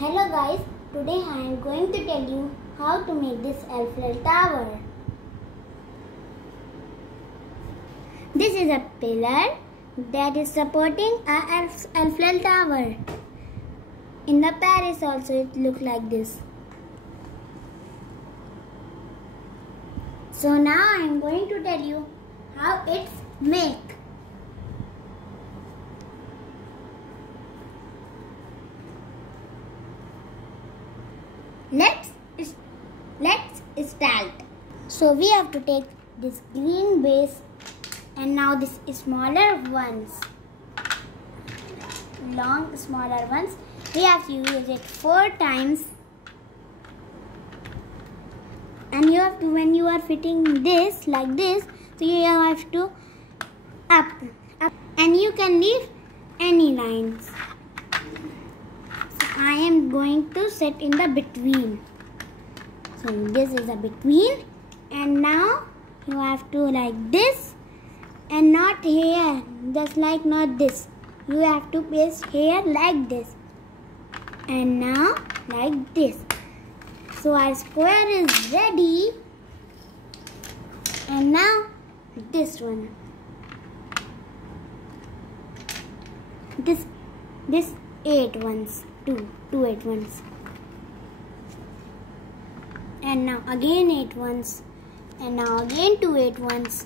Hello guys, today I am going to tell you how to make this Eiffel Tower. This is a pillar that is supporting a Eiffel Tower. In the Paris also it looks like this. So now I am going to tell you how it's made. Let's start. So we have to take this green base and now this smaller ones, smaller ones, we have to use it 4 times. And you have to, when you are fitting this like this, so you have to up, and you can leave any lines. So I am going to set in the between. So this is a between, and now you have to like this and not here, just like not this. You have to paste here like this and now like this. So our square is ready, and now this one. This 8 ones, two 8 ones. And now again 8 ones, and now again 2 8 ones,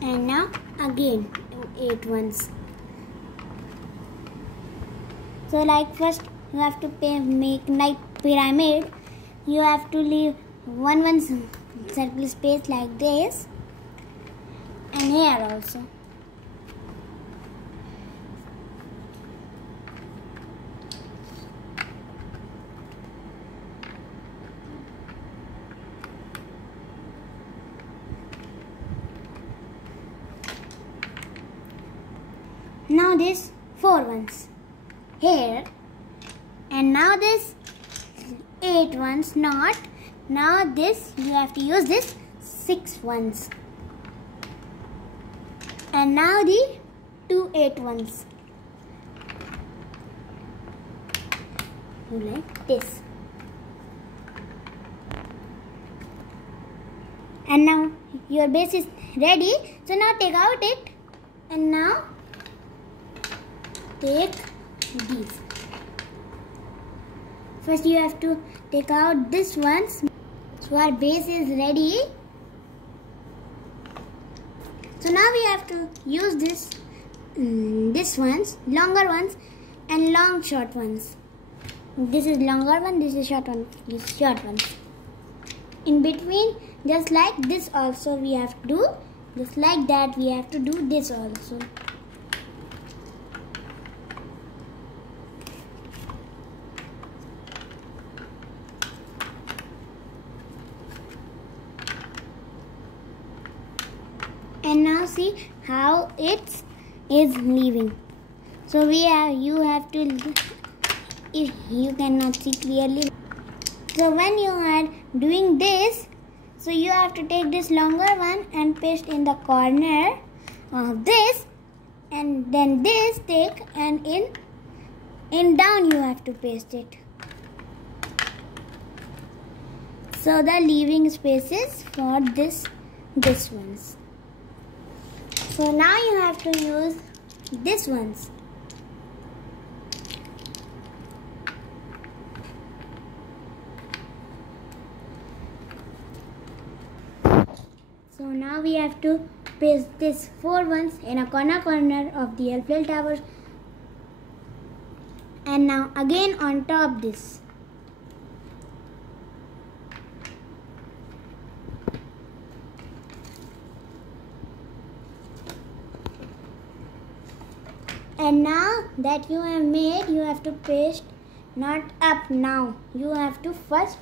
and now again 8 ones. So like first you have to make like pyramid. You have to leave one circle space like this, and here also. Now this 4 ones here, and now this 8 ones not. Now this you have to use this 6 ones, and now the 2 8 ones like this. And now your base is ready. So now take out it, and now take these. First you have to take out this ones. So our base is ready. So now we have to use this ones, longer ones and short ones. This is longer one, this is short one, this is short ones. In between, just like this also we have to do. Just like that we have to do this also. And now see how it is leaving. So you have to, if you cannot see clearly. So when you are doing this, so you have to take this longer one and paste in the corner of this, and then this take and in down you have to paste it. So the leaving spaces for this ones. So now you have to use this ones. So now we have to paste this 4 ones in a corner of the Eiffel Tower, and now again on top this. And now that you have made, you have to paste not up now. You have to first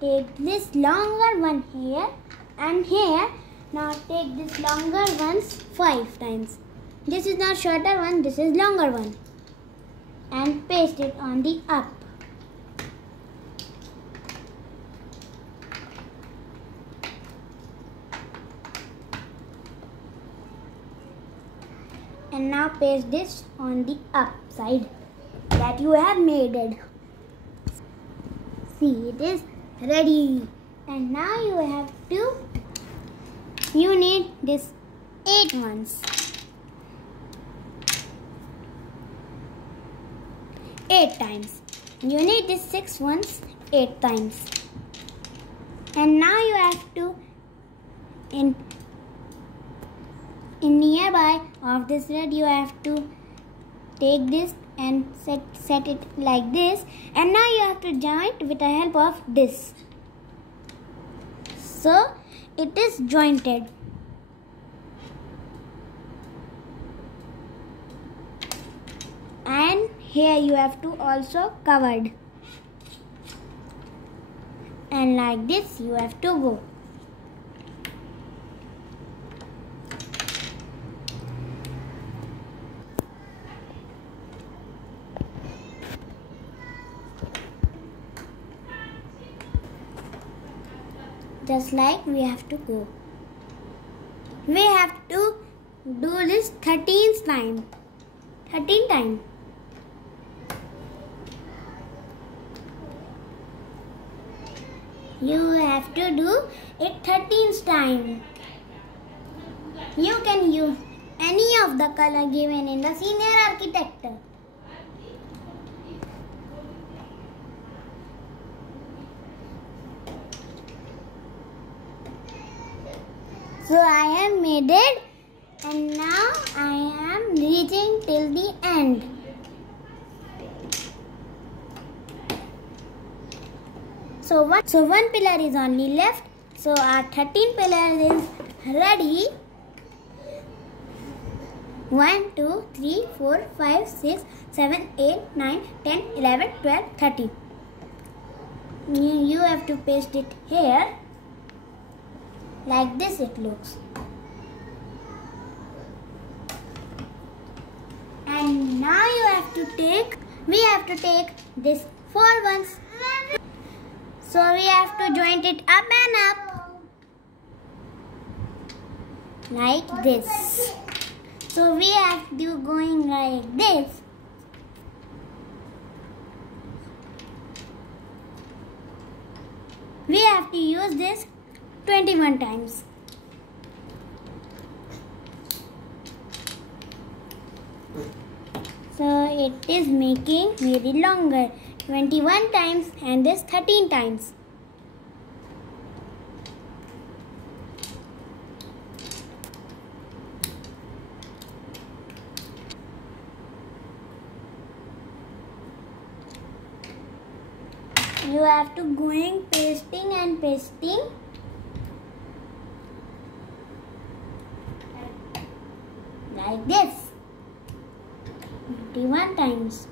take this longer one here and here. Now take this longer ones 5 times. This is not shorter one, this is longer one. And paste it on the up. And now paste this on the up side. that you have made it. See, it is ready. And now you need this 8 ones. 8 times. You need this 6 ones 8 times. And now you have to in nearby of this red, you have to take this and set it like this, and now you have to join it with the help of this. So it is jointed. And here you have to also covered. And like this you have to go. Just like we have to go. We have to do this 13 times. 13 times. You have to do it 13 times. You can use any of the color given in the senior architect. So I have made it, and now I am reaching till the end. So one pillar is only left. So our 13 pillar is ready. 1, 2, 3, 4, 5, 6, 7, 8, 9, 10, 11, 12, 13. You have to paste it here. Like this it looks. And now we have to take this 4 ones. So we have to join it up and up. Like this. So we have to going like this. We have to use this 21 times. So it is making very longer. 21 times and this 13 times. You have to going pasting and pasting. Like this. 21 times.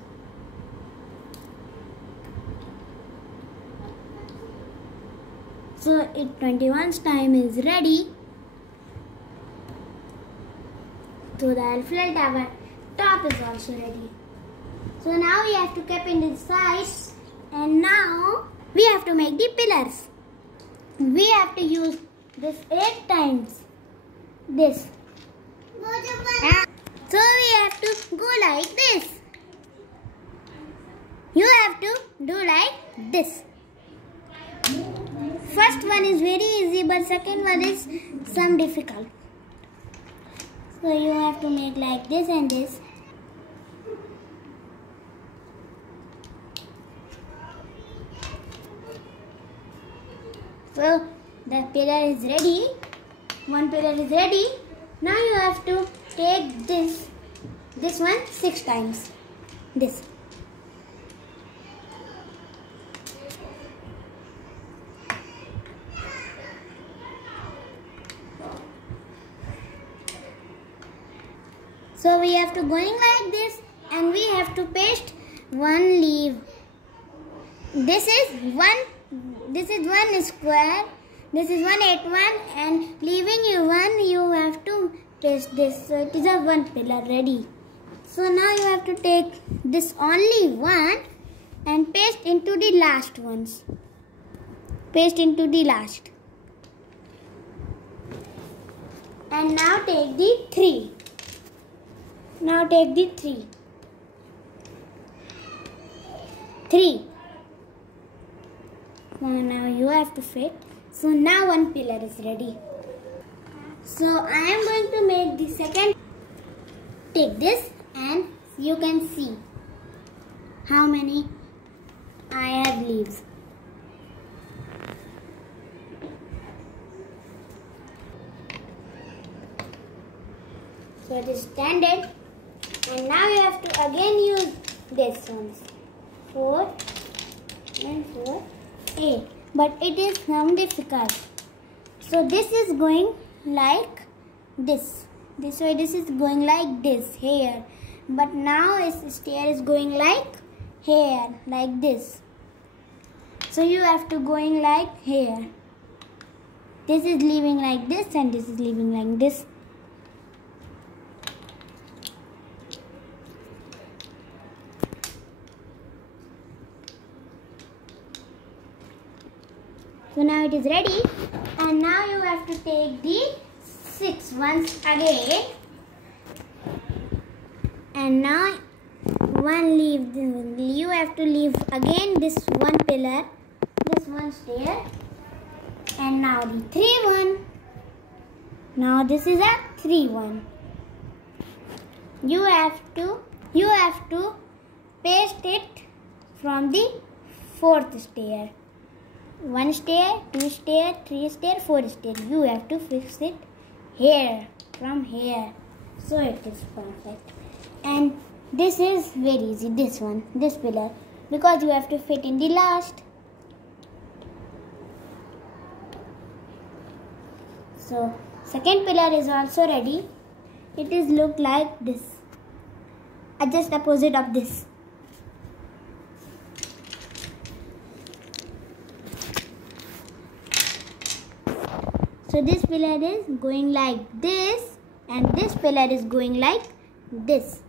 So it 21 time is ready. So the Eiffel Tower top is also ready. So now we have to keep in this side, and now we have to make the pillars. We have to use this 8 times. This. So we have to go like this. You have to do like this. First one is very easy, but second one is some difficult. So you have to make like this and this. So the pillar is ready. One pillar is ready. Now you have to take this one 6 times. This. So we have to going like this, and we have to paste one leaf. This is one square. This is 181, and leaving you have to paste this. So it is a one pillar ready. So now you have to take this only one and paste into the last ones. Paste into the last. And now take the 3. Now take the 3. 3. Now you have to fit. So now one pillar is ready. So I am going to make the second. Take this and you can see how many I have leaves. So it is standard, and now you have to again use this ones. 4 and 4, 8. But it is some difficult. So this is going like this. This way this is going like this here. But now this stair is going like here, like this. So you have to going like here. This is leaving like this and this is leaving like this. So now it is ready, and now you have to take the 6 ones again, and now one leave. You have to leave again this one pillar, this one stair, and now the 3 one. Now this is a 3 one. You have to paste it from the 4th stair. 1 stair, 2 stair, 3 stair, 4 stair. You have to fix it here, from here. So it is perfect. And this is very easy, this one, this pillar. Because you have to fit in the last. So second pillar is also ready. It is look like this. Just opposite of this. So this pillar is going like this, and this pillar is going like this.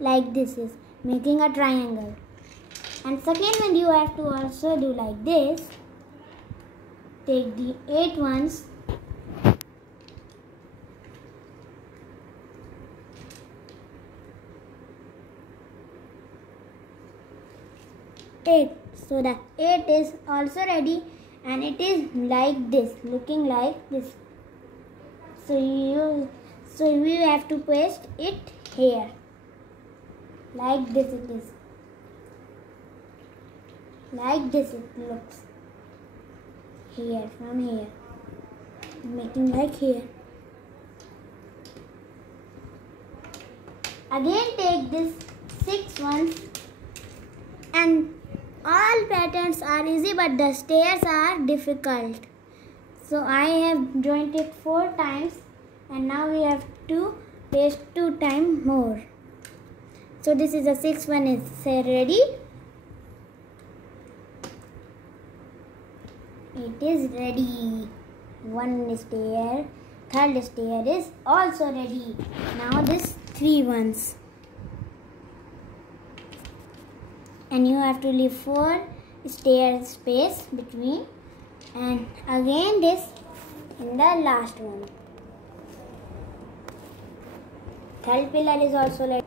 Like this is making a triangle. And second one you have to also do like this. Take the 8 ones. So the 8 is also ready. And it is like this, looking like this. So you have to paste it here. Like this it is. Like this it looks. Here, from here. Making like here. Again take this 6 ones, and all patterns are easy, but the stairs are difficult. So I have joined it 4 times, and now we have to paste 2 times more. So this is a 6 one is ready. It is ready. 1 stair, 3rd stair is also ready. Now this 3 ones. And you have to leave 4 stair space between, and again this in the last one. 3rd pillar is also ready,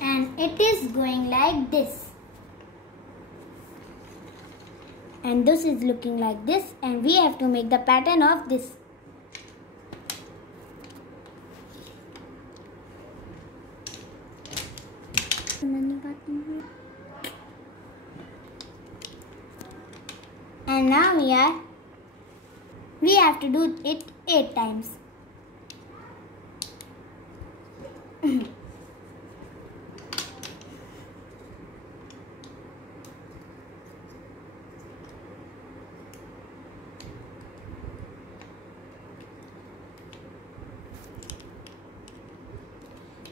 and it is going like this, and this is looking like this, and we have to make the pattern of this. And now we have to do it 8 times.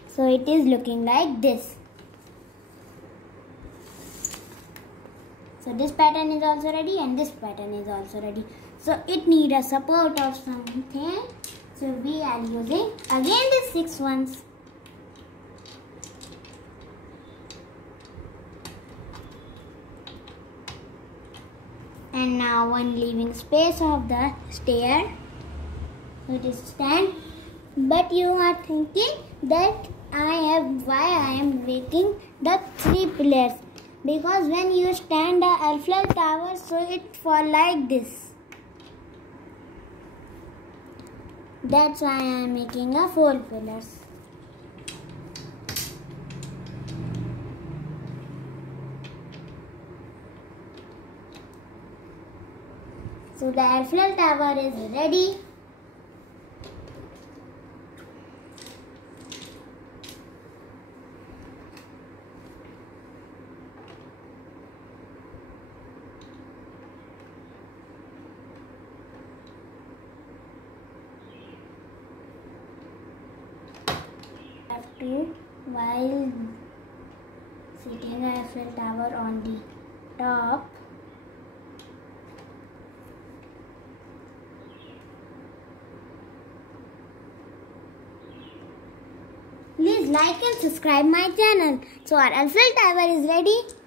So it is looking like this. So this pattern is also ready, and this pattern is also ready. So it needs a support of something. So we are using again the 6 ones. And now one leaving space of the stair. So it is stand. But you are thinking that why I am making the 3 pillars. Because when you stand the Eiffel Tower, so it fall like this. That's why I am making a 4 pillars. So the Eiffel Tower is ready. While sitting Eiffel Tower on the top, please like and subscribe my channel. So our Eiffel Tower is ready.